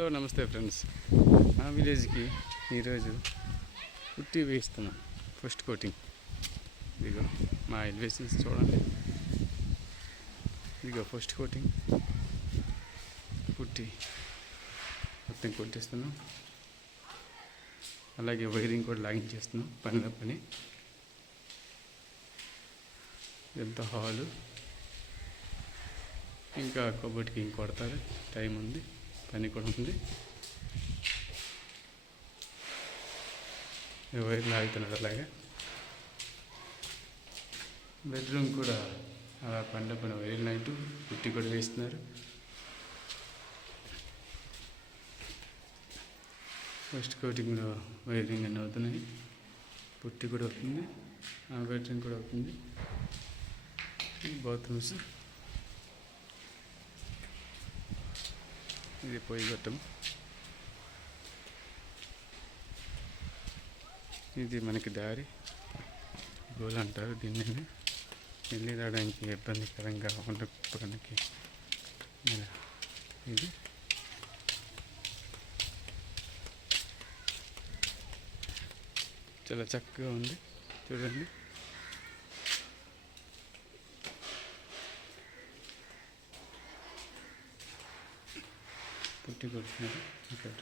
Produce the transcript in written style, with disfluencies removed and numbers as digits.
Hello నమస్తే friends. మా విలేజ్కి ఈరోజు పుట్టి వేస్తున్నాం. First coating. ఇదిగో మా ఎలివేషన్స్ చూడండి. ఇదిగో ఫస్ట్ కోటింగ్ పుట్టి మొత్తం కొట్టేస్తున్నాం. అలాగే వైరింగ్ కూడా లాగించేస్తున్నాం. పని ఎంత హాలు, ఇంకా కబోర్డ్కి ఇంక కొడతారు. టైం ఉంది, పని కూడా ఉంది. వైర్ లాగుతున్నారు. అలాగే బెడ్రూమ్ కూడా అలా పని వైర్ నైట్ పుట్టి కూడా వేస్తున్నారు. ఫస్ట్ కోటింగ్లో వైరింగ్ అన్నీ అవుతున్నాయి. పుట్టి కూడా అవుతుంది, ఆ బెడ్రూమ్ కూడా అవుతుంది. బాత్రూమ్స్, ఇది పొయ్యి గొట్టం. ఇది మనకి దారి, గోల్ అంటారు దీన్ని. వెళ్ళి రావడానికి ఇబ్బందికరంగా ఉండడానికి ఇది చాలా చక్కగా ఉంది. చూడండి, పుట్టి కొడుతున్నారు ఇక్కడ.